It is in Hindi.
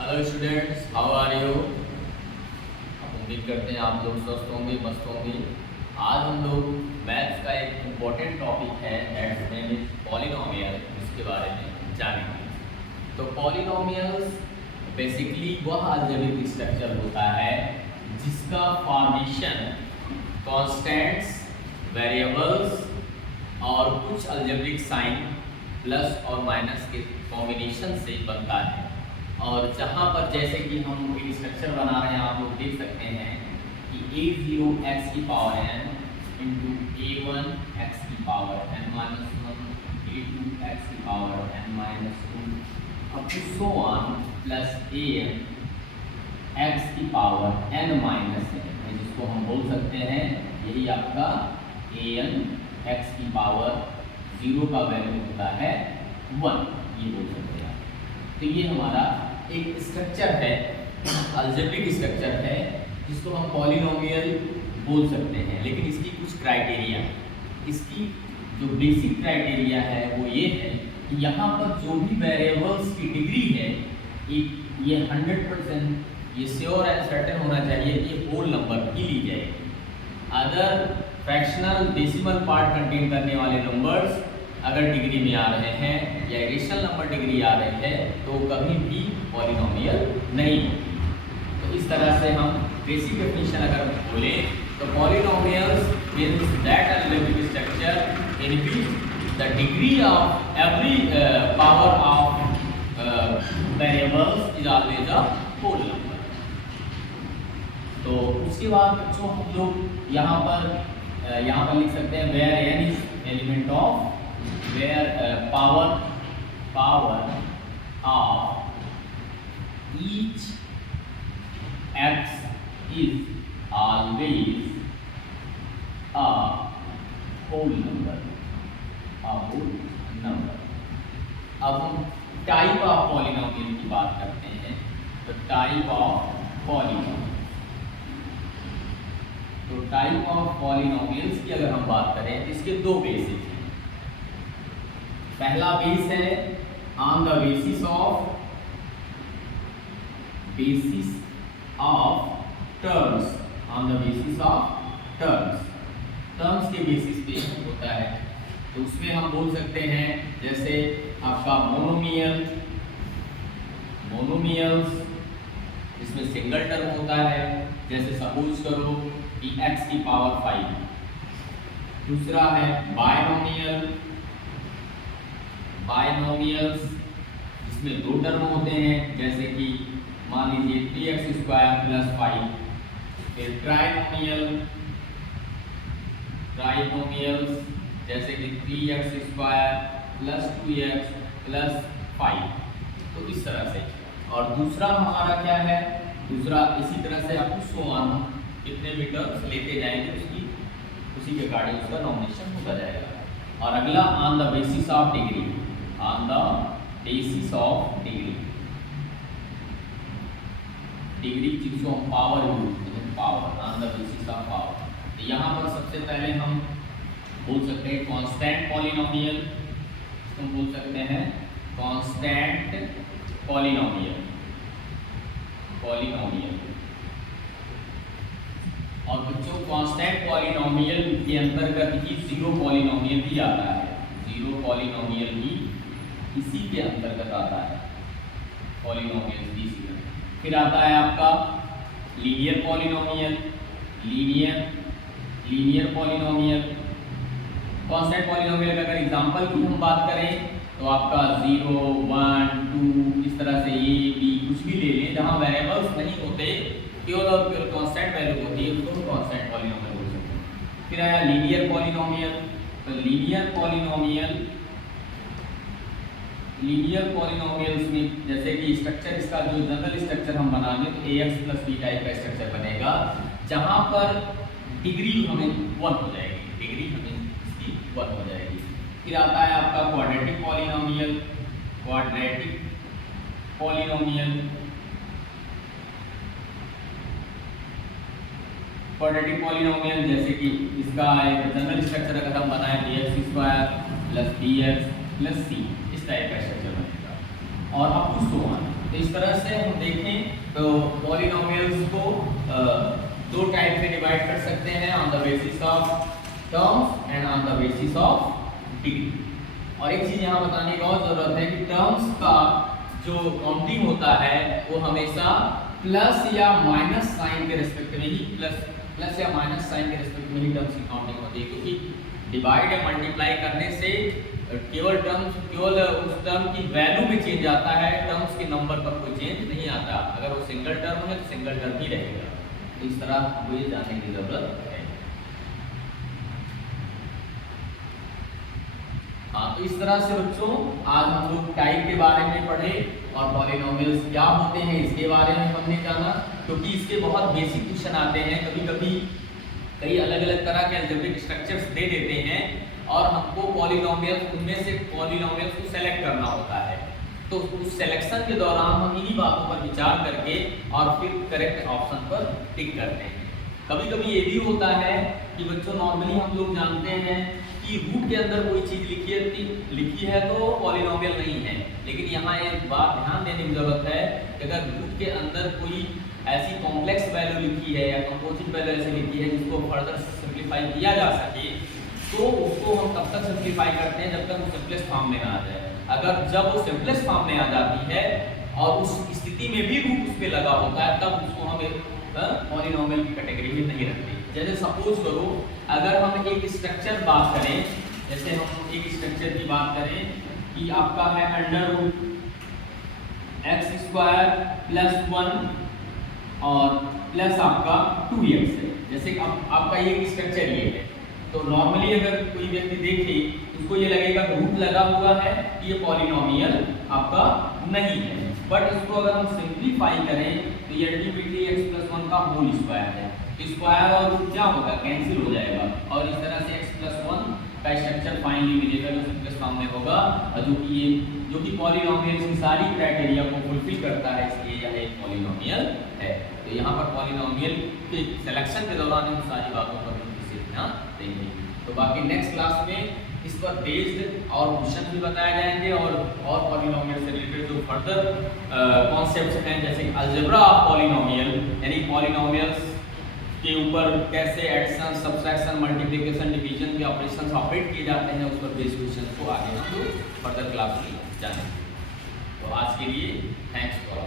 Hello students, how are you. आप उम्मीद करते हैं आप लोग स्वस्थ होंगे, मस्त होंगे। आज हम लोग मैथ्स का एक इम्पोर्टेंट टॉपिक है दैट्स नेम इज पॉलिनोमियल, इसके बारे में जानेंगे। तो पॉलिनोमियल्स बेसिकली वह अलजेब्रिक स्ट्रक्चर होता है जिसका फॉर्मेशन कॉन्स्टेंट्स, वेरिएबल्स और कुछ अलजेब्रिक साइन प्लस और माइनस के कॉम्बिनेशन से बनता है। और जहाँ पर जैसे कि हम एक स्ट्रक्चर बना रहे हैं, आप लोग देख सकते हैं कि a0 x की power n into a1 x की power n minus 1 a2 x की power n minus 2 up to so on plus an x की पावर n माइनस n, जिसको हम बोल सकते हैं यही आपका an x की पावर 0 का वैल्यू होता है 1, ये बोल सकते हैं। तो ये हमारा एक स्ट्रक्चर है, अलजेब्रिक स्ट्रक्चर है, जिसको हम पॉलिनोमियल बोल सकते हैं। लेकिन इसकी कुछ क्राइटेरिया, इसकी जो बेसिक क्राइटेरिया है वो ये है कि यहाँ पर जो भी वेरिएबल्स की डिग्री है ये 100% ये श्योर एंड सर्टेन होना चाहिए कि होल नंबर ही ली जाएगी। Other fractional decimal part contain करने वाले नंबर्स अगर डिग्री में आ रहे हैं या इरेशनल नंबर डिग्री आ रही है तो कभी भी पॉलिनोमियल नहीं होगी। तो इस तरह से हम बेसिक डेफिनेशन अगर बोले तो polynomials means that algebraic structure in which the degree of every power of variables is always a whole number. तो उसके बाद बच्चों हम लोग यहाँ पर लिख सकते हैं where n is element of where power of each x is always a whole number, अब हम टाइप ऑफ पॉलिनोमियल की बात करते हैं। तो टाइप ऑफ पॉलिनोमियल, तो टाइप ऑफ पॉलिनोमियल्स की अगर हम बात करें तो इसके दो बेसिस हैं। पहला बेस है on the basis of terms, on the basis of terms के बेसिस पे होता है। तो उसमें हम बोल सकते हैं जैसे आपका मोनोमियल्स, इसमें सिंगल टर्म होता है। जैसे सपोज करो कि x की पावर 5। दूसरा है बायनोमियल्स, जिसमें दो टर्म होते हैं, जैसे कि मान लीजिए 3x² प्लस 5। फिर ट्राइनोमियल्स, जैसे कि 3x² प्लस 2x प्लस 5। तो इस तरह से। और दूसरा हमारा क्या है, दूसरा इसी तरह से आपको सो ऑन कितने भी टर्म्स लेते जाएंगे उसी के अकॉर्डिंग उसका नॉमिनेशन होता जाएगा। और अगला on the basis of degree, on the basis of degree जिसको हम power use, power on the basis of power. तो यहाँ पर सबसे पहले हम बोल सकते हैं कांस्टेंट पॉलिनोमियल, हम बोल सकते हैं कांस्टेंट पॉलिनोमियल। और बच्चों कांस्टेंट पॉलिनोमियल के अंतर्गत ही जीरो पॉलिनोमियल भी आता है। जीरो पॉलिनोमियल भी इसी के अंतर्गत आता है, पॉलिनोमियल भी इसी में। फिर आता है आपका linear polynomial, linear polynomial. Constant polynomial का अगर एग्जांपल की हम बात करें तो आपका 0, 1, 2 इस तरह से a, b कुछ भी ले लें, जहाँ वेरिएबल्स नहीं होते, केवल और केवल कांस्टेंट वैल्यू होती है, उसको कांस्टेंट पॉलिनोमियल बोल सकते हैं। फिर आया लीनियर पॉलिनोमियल। तो लीनियर पॉलिनोमियल्स में जैसे कि स्ट्रक्चर, इसका जो जनरल स्ट्रक्चर हम बनाएंगे तो ax प्लस b टाइप का स्ट्रक्चर बनेगा, जहाँ पर डिग्री हमें 1 हो जाएगी, डिग्री हमें इसकी 1 हो जाएगी। फिर आता है आपका क्वाड्रेटिक पॉलिनोमियल, जैसे कि इसका एक जनरल स्ट्रक्चर अगर हम बनाएं ax² plus bx plus c, इस टाइप का स्ट्रक्चर बनेगा। और अप टू सो ऑन तो इस तरह से हम देखें तो पॉलिनोमियल्स को दो टाइप में डिवाइड कर सकते हैं, on the basis of terms and on the basis of degree. और एक चीज यहाँ बताने की बहुत जरूरत है कि टर्म्स का जो काउंटिंग होता है वो हमेशा प्लस या माइनस साइन के रिस्पेक्ट में ही प्लस या माइनस साइन के रिस्पेक्ट में ही टर्म्स की काउंटिंग होती है, क्योंकि डिवाइड या मल्टीप्लाई करने से केवल उस टर्म की वैल्यू में चेंज आता है, टर्म्स के नंबर पर कोई चेंज नहीं आता। अगर वो सिंगल टर्म है तो सिंगल टर्म ही रहेगा। तो इस तरह आपको ये जानने की जरूरत है। हाँ, तो इस तरह से बच्चों आज हम लोग टाइप के बारे में पढ़े और पॉलिनोमियल्स क्या होते हैं इसके बारे में हमने जाना, क्योंकि इसके बहुत बेसिक क्वेश्चन आते हैं। कभी कभी कई अलग अलग तरह के अलजेब्रिक स्ट्रक्चर्स दे देते हैं और हमको पॉलिनोमियल्स, उनमें से पॉलिनोमियल्स को सेलेक्ट करना होता है। तो उस सिलेक्शन के दौरान हम इन्हीं बातों पर विचार करके और फिर करेक्ट ऑप्शन पर टिक करते हैं। कभी कभी ये भी होता है कि बच्चों नॉर्मली हम लोग जानते हैं कि रूट के अंदर कोई चीज लिखी है तो पॉलिनोमियल नहीं है, लेकिन यहाँ एक बात ध्यान देने की जरूरत है कि अगर रूट के अंदर कोई ऐसी कॉम्प्लेक्स वैल्यू लिखी है या कंपोजिट वैल्यू ऐसी लिखी है जिसको फर्दर सिंप्लीफाई किया जा सके, तो उसको हम तब तक सिंप्लीफाई करते हैं जब तक वो सिंपलेस्ट फॉर्म में ना आ जाए। अगर जब वो सिंपलेस्ट फॉर्म में आ जाती है और उस स्थिति में भी रूट उस पे लगा होता है, तब उसको हम पॉलिनोमियल की कैटेगरी में नहीं रखते। जैसे सपोज करो अगर हम एक स्ट्रक्चर बात करें, जैसे हम एक स्ट्रक्चर की बात करें कि आपका है अंडर रूट x² + 1 और प्लस आपका 2x है। जैसे आपका ये स्ट्रक्चर ये है, तो नॉर्मली अगर कोई व्यक्ति देखे उसको ये लगेगा रूट लगा हुआ है, ये पॉलिनोमियल आपका नहीं है। बट इसको अगर हम सिंप्लीफाई करें तो ये अल्टीमेटली x+1 का होल स्क्वायर है। स्क्वायर और रूट क्या होगा, कैंसिल हो जाएगा और इस तरह से x+1 का स्ट्रक्चर फाइनली मिलेगा जो सिंपलेस्ट फॉर्म में होगा, और जो कि पॉलिनोमियल की सारी क्राइटेरिया को फुलफिल करता है, इसलिए यह एक पॉलिनोमियल है। तो यहाँ पर पॉलिनोमियल के सिलेक्शन के दौरान इन सारी बातों पर ध्यान देंगे। तो बाकी नेक्स्ट क्लास में इस पर बेस्ड और क्वेश्चन भी बताए जाएंगे और पॉलिनोमियल से रिलेटेड जो फर्दर कॉन्सेप्ट्स हैं, जैसे अलजेब्रा ऑफ पॉलिनोमियल, यानी पॉलिनोमियल्स के ऊपर कैसे एडिशन, सब्ट्रैक्शन, मल्टीप्लिकेशन, डिवीजन के ऑपरेशंस ऑपरेट किए जाते हैं, उस पर बेस्ड क्वेश्चन को आगे हम लोग फर्दर क्लास में जानेंगे। तो आज के लिए थैंक्स फॉर